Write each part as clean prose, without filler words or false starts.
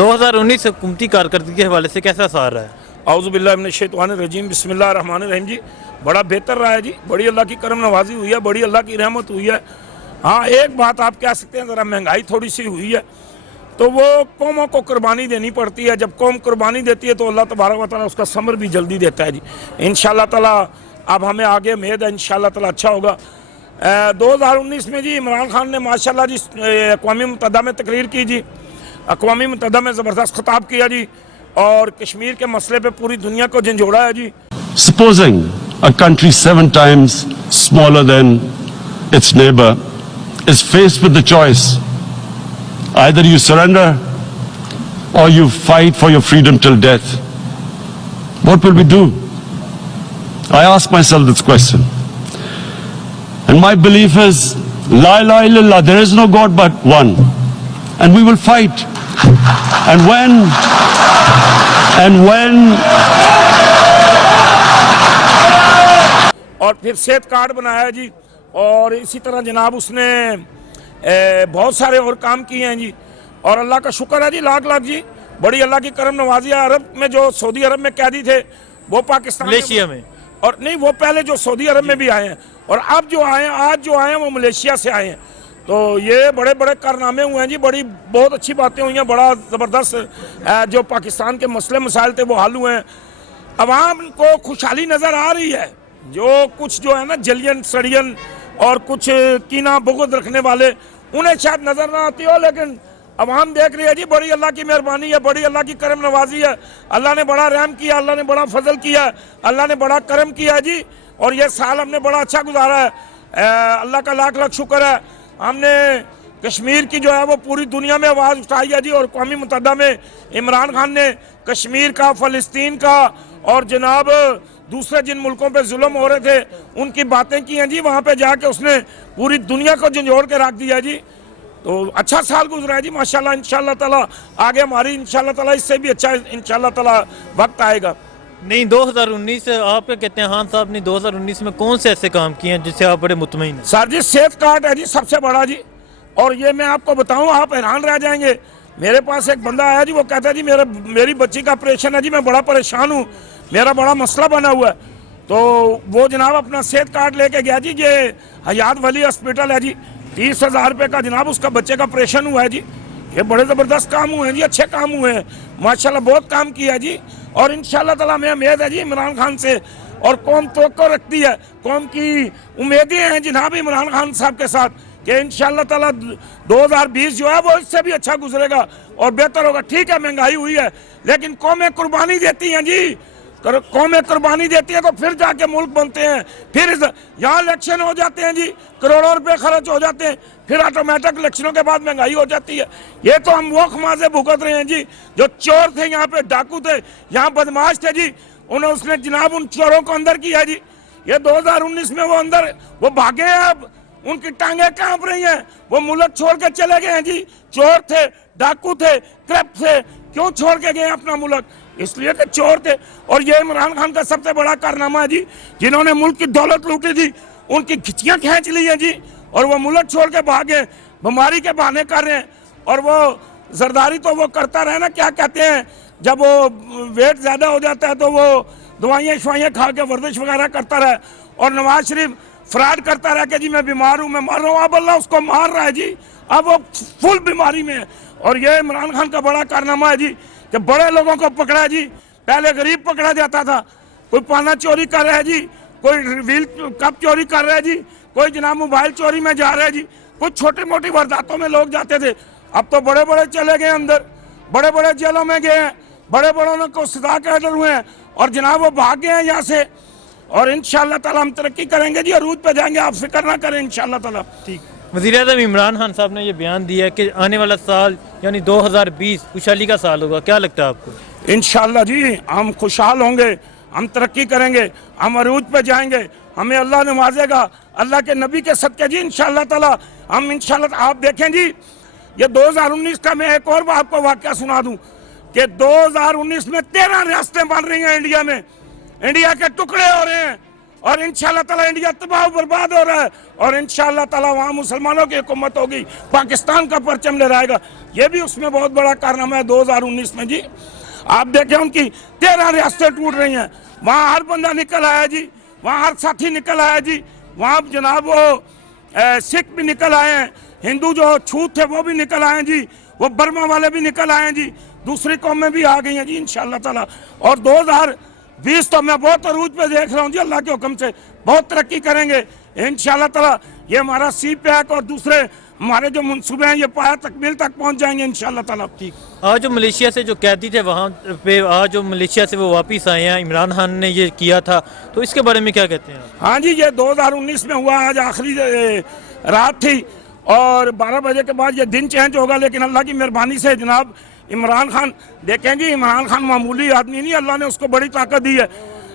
2019 हुकूमती कारकर्दगी के हवाले से कैसा असर रहा है? औज़ुबिल्लाहि मिनश्शैतानिर्रजीम बिस्मिल्लाहिर्रहमानिर्रहीम। जी बड़ा बेहतर रहा है जी, बड़ी अल्लाह की करम नवाजी हुई है, बड़ी अल्लाह की रहमत हुई है। हाँ, एक बात आप कह सकते हैं, ज़रा महंगाई थोड़ी सी हुई है, तो वो कौमों को कुर्बानी देनी पड़ती है। जब कौम कुर्बानी देती है तो अल्लाह तबारक व तआला उसका समर भी जल्दी देता है जी। इंशाअल्लाह ताला अब हमें आगे उम्मीद है इंशाअल्लाह ताला अच्छा होगा। 2019 में जी इमरान खान ने माशाअल्लाह जी अक़वामी मुत्तहिदा में तकरीर की जी, अक़वामी मुत्तहिदा में ज़बरदस्त खिताब किया जी, और कश्मीर के मसले पे पूरी दुनिया को झंझोड़ा है जी। Supposing a country 7 times smaller than its neighbor is faced with the choice, either you surrender or you fight for your freedom till death, what will we do? I ask myself this question. And my belief is, La ilaha illallah, there is no God but one. And we will fight. And when और फिर सेहत card बनाया जी, और इसी तरह जनाब उसने बहुत सारे और काम किए हैं जी। और अल्लाह का शुक्र है जी, लाख लाख जी, बड़ी अल्लाह की करम नवाजी है। अरब में जो सऊदी अरब में कैदी थे वो पाकिस्तान मलेशिया में, और नहीं, वो पहले जो सऊदी अरब में भी आए हैं, और अब जो आए हैं, आज जो आए हैं वो मलेशिया से आए हैं। तो ये बड़े बड़े कारनामे हुए हैं जी, बहुत अच्छी बातें हुई हैं, बड़ा ज़बरदस्त जो पाकिस्तान के मसले मसाइल थे वो हल हुए हैं। अवाम को खुशहाली नज़र आ रही है। जो कुछ जो है ना जलियन सड़ियन और कुछ कीना बुग़्ज़ रखने वाले, उन्हें शायद नज़र ना आती हो, लेकिन अवाम देख रही है जी। बड़ी अल्लाह की मेहरबानी है, बड़ी अल्लाह की करम नवाजी है। अल्लाह ने बड़ा रहम किया, अल्लाह ने बड़ा फजल किया, अल्लाह ने बड़ा करम किया है जी। और ये साल हमने बड़ा अच्छा गुजारा है, अल्लाह का लाख लाख शुक्र है। हमने कश्मीर की जो है वो पूरी दुनिया में आवाज़ उठाई है जी, और अक़वामी मुत्तहिदा में इमरान खान ने कश्मीर का, फ़लस्तीन का और जनाब दूसरे जिन मुल्कों पे जुल्म हो रहे थे उनकी बातें की हैं जी। वहाँ पे जाके उसने पूरी दुनिया को झंझोड़ के रख दिया जी। तो अच्छा साल गुजरा है जी माशाल्लाह। इंशाल्लाह ताला आगे हमारी इंशाल्लाह ताला इससे भी अच्छा इंशाल्लाह ताला वक्त आएगा। नहीं, 2019 आप क्या कहते हैं खान साहब ने 2019 में कौन से ऐसे काम किए हैं जिससे आप बड़े मुतमईन हैं? सर जी सेहत कार्ड है जी सबसे बड़ा जी, और ये मैं आपको बताऊं आप हैरान रह जाएंगे। मेरे पास एक बंदा आया जी, वो कहता है जी मेरी बच्ची का ऑपरेशन है जी, मैं बड़ा परेशान हूँ, मेरा बड़ा मसला बना हुआ है। तो वो जनाब अपना सेहत कार्ड लेके गया जी, ये हयात वली हॉस्पिटल है जी, 30,000 रुपये का जनाब उसका बच्चे का ऑपरेशन हुआ है जी। ये बड़े ज़बरदस्त काम हुए हैं जी, अच्छे काम हुए हैं माशाल्लाह, बहुत काम किया जी। और इंशाल्लाह ताला हमें उम्मीद है जी इमरान खान से, और कौम तवक्को रखती है, कौम की उम्मीदें हैं जनाब इमरान खान साहब के साथ कि इंशाल्लाह ताला 2020 जो है वो इससे भी अच्छा गुजरेगा और बेहतर होगा। ठीक है महंगाई हुई है, लेकिन कौमें कुर्बानी देती हैं जी, कौमें कुर्बानी देती है तो फिर जाके मुल्क बनते हैं। फिर यहाँ इलेक्शन हो जाते हैं जी, करोड़ों रुपए खर्च हो जाते हैं, फिर ऑटोमेटिक इलेक्शनों के बाद महंगाई हो जाती है। ये तो हम वो खमाजे भुगत रहे हैं जी। जो चोर थे यहाँ पे, डाकू थे, यहाँ बदमाश थे जी, उसने जनाब उन चोरों को अंदर किया जी। ये 2019 में वो अंदर वो भागे हैं, अब उनकी टांगे कांप रही हैं, वो मुल्क छोड़ के चले गए हैं जी। चोर थे, डाकू थे, करप्ट थे, क्यों छोड़ के गए अपना मुल्क? इसलिए कि चोर थे। और ये इमरान खान का सबसे बड़ा कारनामा है जी, जिन्होंने मुल्क की दौलत लूटी थी उनकी खिचियाँ खींच ली हैं जी, और वो मुल्क छोड़ के भागे, बीमारी के बहाने कर रहे हैं। और वो जरदारी तो वो करता रहे ना, क्या कहते हैं, जब वो वेट ज़्यादा हो जाता है तो वो दवाइयाँ शवाइयाँ खा के वर्जिश वगैरह करता रहे। और नवाज शरीफ फ्रॉड करता रहा कि जी मैं बीमार हूँ, मैं मर रहा हूँ। अब अल्लाह उसको मार रहा है जी, अब वो फुल बीमारी में है। और ये इमरान खान का बड़ा कारनामा है जी कि बड़े लोगों को पकड़ा जी। पहले गरीब पकड़ा जाता था, कोई पाना चोरी कर रहा है जी, कोई व्हील कप चोरी कर रहा है जी, कोई जनाब मोबाइल चोरी में जा रहा है जी, कुछ छोटी मोटी वारदातों में लोग जाते थे। अब तो बड़े बड़े चले गए अंदर, बड़े बड़े जेलों में गए हैं, बड़े बड़ों को सजा के ऑर्डर हुए हैं, और जनाब वो भाग गए हैं यहाँ से। और इंशाल्लाह ताला हम तरक्की करेंगे जी, अरूज पे जाएंगे, आप फिक्र ना करें इंशाल्लाह ताला। ठीक। वज़ीर-ए-आज़म इमरान खान साहब ने ये बयान दिया है कि आने वाला साल यानी 2020 खुशहाली का साल होगा, क्या लगता है आपको? इंशाल्लाह जी हम खुशहाल होंगे, हम तरक्की करेंगे, हम अरूज पे जाएंगे, हमें अल्लाह नवाजेगा अल्लाह के नबी के सदके जी इंशाल्लाह ताला। हम इंशाल्लाह आप देखें जी, ये 2019 का मैं एक और आपको वाक़या सुना दूं कि 2019 में 13 रियासतें बन रही हैं इंडिया में, इंडिया के टुकड़े हो रहे हैं, और इंशाल्लाह ताला इंडिया तबाह बर्बाद हो रहा है और इंशाल्लाह ताला वहाँ मुसलमानों की हुकूमत होगी, पाकिस्तान का परचम लहराएगा। ये भी उसमें बहुत बड़ा कारनामा है 2019 में जी। आप देखें उनकी 13 रियासतें टूट रही हैं, वहाँ हर बंदा निकल आया जी, वहाँ हर साथी निकल आया जी, वहाँ जनाब वो सिख भी निकल आए हैं, हिंदू जो छूत थे वो भी निकल आए हैं जी, वो बर्मा वाले भी निकल आए हैं जी, दूसरी कौमें भी आ गई हैं जी इंशाल्लाह ताला। और 2020 तो मैं बहुत अरूज पे देख रहा हूँ जी, अल्लाह के हुक्म से बहुत तरक्की करेंगे इंशाल्लाह ताला। ये हमारा सी पैक और दूसरे हमारे जो मंसूबे हैं ये पाया तकमील तक पहुँच जाएंगे इंशाल्लाह ताला। ठीक, आज जो मलेशिया से जो कैदी थे वहाँ पे, आज जो मलेशिया से वो वापस आए हैं, इमरान खान ने ये किया था, तो इसके बारे में क्या कहते हैं? हाँ जी, ये 2019 में हुआ, आज आखिरी रात थी और 12 बजे के बाद ये दिन चेंज होगा, लेकिन अल्लाह की मेहरबानी से जनाब इमरान खान, देखें जी इमरान खान मामूली आदमी नहीं, अल्लाह ने उसको बड़ी ताकत दी है।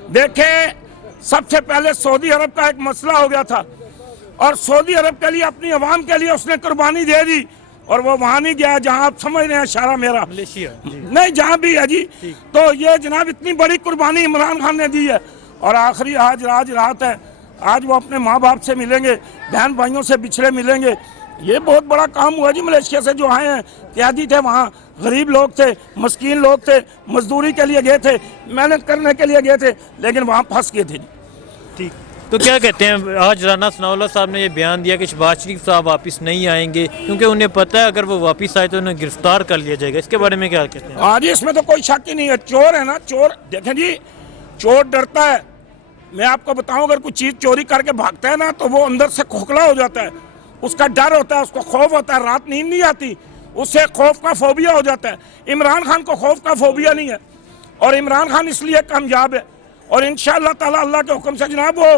देखें सबसे पहले सऊदी अरब का एक मसला हो गया था और सऊदी अरब के लिए, अपनी अवाम के लिए उसने कुर्बानी दे दी और वो वहाँ नहीं गया जहाँ आप समझ रहे हैं इशारा मेरा, मलेशिया नहीं जहाँ भी है जी। तो ये जनाब इतनी बड़ी कुर्बानी इमरान खान ने दी है और आखिरी आज रात है, आज वो अपने माँ बाप से मिलेंगे, बहन भाइयों से बिछड़े मिलेंगे। ये बहुत बड़ा काम हुआ जी। मलेशिया से जो आए हैं कैदी थे, वहाँ गरीब लोग थे, मस्कीन लोग थे, मजदूरी के लिए गए थे, मेहनत करने के लिए गए थे, लेकिन वहाँ फंस गए थे। ठीक, तो क्या कहते हैं, आज राना सनाउल्लाह साहब ने ये बयान दिया कि शहबाज शरीफ साहब वापस नहीं आएंगे क्योंकि उन्हें पता है अगर वो वापस आए तो उन्हें गिरफ्तार कर लिया जाएगा, इसके बारे में क्या कहते हैं? हाँ जी, इसमें तो कोई शक ही नहीं है। चोर है ना, चोर देखें जी, चोर डरता है। मैं आपको बताऊं, अगर कोई चीज़ चोरी करके भागता है ना तो वो अंदर से खोखला हो जाता है, उसका डर होता है, उसको खौफ होता है, रात नींद नहीं आती, उससे खौफ का फोबिया हो जाता है। इमरान खान को खौफ का फोबिया नहीं है और इमरान खान इसलिए कामयाब है और इंशाअल्लाह ताला अल्लाह के हुक्म से जनाब वो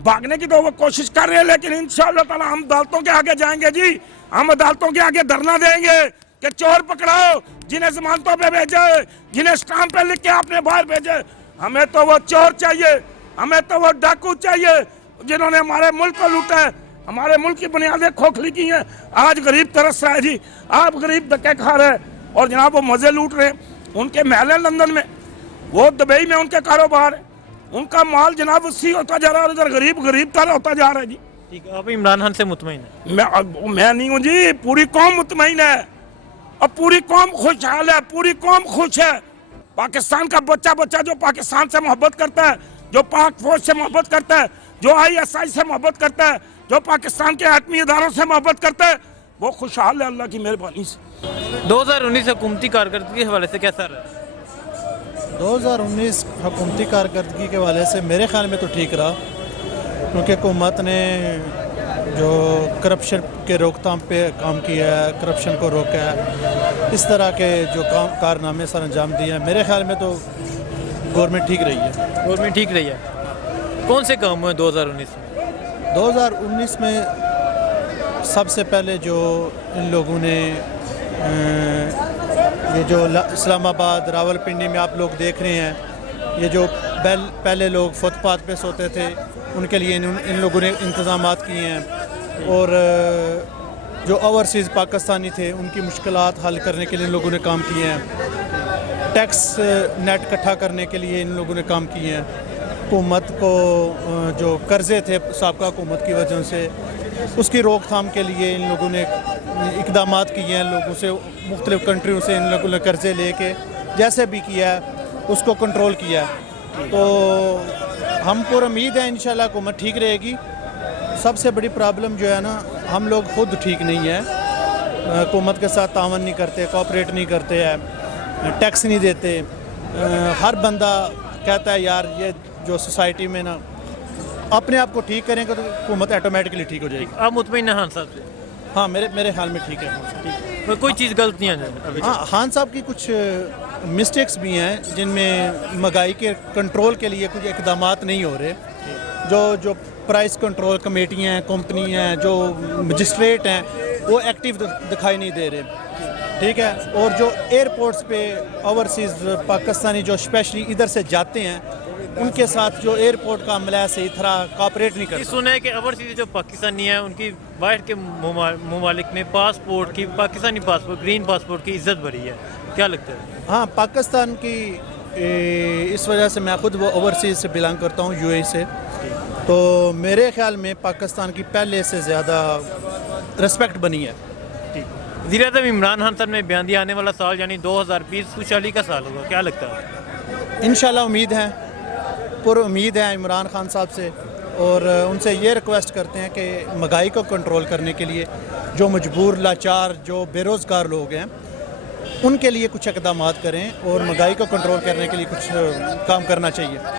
भागने की तो वो कोशिश कर रहे हैं, लेकिन इंशाअल्लाह ताला हम अदालतों के आगे जाएंगे जी, हम अदालतों के आगे धरना देंगे कि चोर पकड़ाओ, जिन्हें जमानतों पे भेजे, जिन्हें स्टाम्प पे लिख के आपने बाहर भेजे। हमें तो वो चोर चाहिए, हमें तो वो डाकू चाहिए जिन्होंने हमारे मुल्क को लूटा है, हमारे मुल्क की बुनियादें खोखली की हैं। आज गरीब तरस रहा है जी, आप गरीब धक्के खा रहे हैं और जनाब वो मजे लूट रहे हैं। उनके महल है लंदन में, वो दुबई में उनके कारोबार है, उनका माल जनाब उससी होता जा रहा है और उधर गरीब तरह होता जा रहा है जी। ठीक, आप इमरान खान से मुतमईन है? मैं नहीं हूँ जी, पूरी कौम मुतमईन है और पूरी कौम खुशहाल है, पूरी कौम खुश है। पाकिस्तान का बच्चा जो पाकिस्तान से मोहब्बत करता है, जो पाक फौज से मोहब्बत करता है, जो ISI से मोहब्बत करता है, जो पाकिस्तान के आतमी इदारों से मोहब्बत करता है, वो खुशहाल है अल्लाह की मेहरबानी से। 2019 हुकूमती कारकर्दगी के हवाले से कैसा रहा? 2019 हुकूमती कारकर्दगी के हवाले से मेरे ख्याल में तो ठीक रहा, क्योंकि हुकूमत ने जो करप्शन के रोकथाम पे काम किया है, करप्शन को रोका है, इस तरह के जो कारनामे सर अंजाम दिए हैं, मेरे ख्याल में तो गवर्नमेंट ठीक रही है। गवर्नमेंट ठीक रही है। कौन से काम हुए 2019 में? 2019 में सबसे पहले जो इन लोगों ने ये जो इस्लामाबाद रावलपिंडी में आप लोग देख रहे हैं, ये जो पहले लोग फुटपाथ पे सोते थे उनके लिए इन लोगों ने इंतज़ामात किए हैं और जो ओवरसीज़ पाकिस्तानी थे उनकी मुश्किलात हल करने के लिए इन लोगों ने काम किए हैं। टैक्स नेट इकट्ठा करने के लिए इन लोगों ने काम किए हैं। हुकूमत को जो कर्ज़े थे साबका हुकूमत की वजह से, उसकी रोकथाम के लिए इन लोगों ने इक़दामात किए हैं। लोगों से मुख्तलिफ़ कंट्रियों से इन लोगों ने कर्ज़े लेके जैसे भी किया है उसको कंट्रोल किया है। तो हम पर उम्मीद है इंशाल्लाह हुकूमत ठीक रहेगी। सबसे बड़ी प्रॉब्लम जो है ना, हम लोग खुद ठीक नहीं है, हुकूमत के साथ तावन नहीं करते, कोऑपरेट नहीं करते हैं, टैक्स नहीं देते। हर बंदा कहता है यार ये जो सोसाइटी में ना अपने आप को ठीक करेंगे तो हुकूमत ऑटोमेटिकली ठीक हो जाएगी। आप मुतमईन हैं खान साहब से? हाँ, मेरे ख्याल में ठीक है। कोई चीज़ गलत नहीं है अभी? हाँ, खान साहब की कुछ मिस्टेक्स भी हैं जिनमें महंगाई के कंट्रोल के लिए कुछ इक़दामात नहीं हो रहे। जो प्राइस कंट्रोल कमेटियाँ हैं, कंपनी हैं, जो मजिस्ट्रेट हैं, वो एक्टिव दिखाई नहीं दे रहे। ठीक है, और जो एयरपोर्ट्स पे ओवरसीज़ पाकिस्तानी जो स्पेशली इधर से जाते हैं उनके साथ जो एयरपोर्ट का अमला है सही तरह कोऑपरेट नहीं करता। सुना है कि ओवरसीज़ जो पाकिस्तानी है उनकी बाहर के ममालिक में पासपोर्ट की, पाकिस्तानी पासपोर्ट, ग्रीन पासपोर्ट की इज्जत बढ़ी है, क्या लगता है? हाँ, पाकिस्तान की इस वजह से मैं खुद वो ओवरसीज़ से बिलोंग करता हूँ, UAE से, تو میرے خیال میں پاکستان کی پہلے سے زیادہ رسپیکٹ بنی ہے. وزیر اعظم عمران خان صاحب نے بیان دیا آنے والا سال یعنی 2020 خوشحالی کا سال ہوگا, کیا لگتا ہے؟ انشاءاللہ امید ہے, پر امید ہے عمران خان صاحب سے, اور ان سے یہ ریکویسٹ کرتے ہیں کہ مہنگائی کو کنٹرول کرنے کے لیے جو مجبور لاچار جو بے روزگار لوگ ہیں ان کے لیے کچھ اقدامات کریں, اور مہنگائی کو کنٹرول کرنے کے لیے کچھ کام کرنا چاہیے.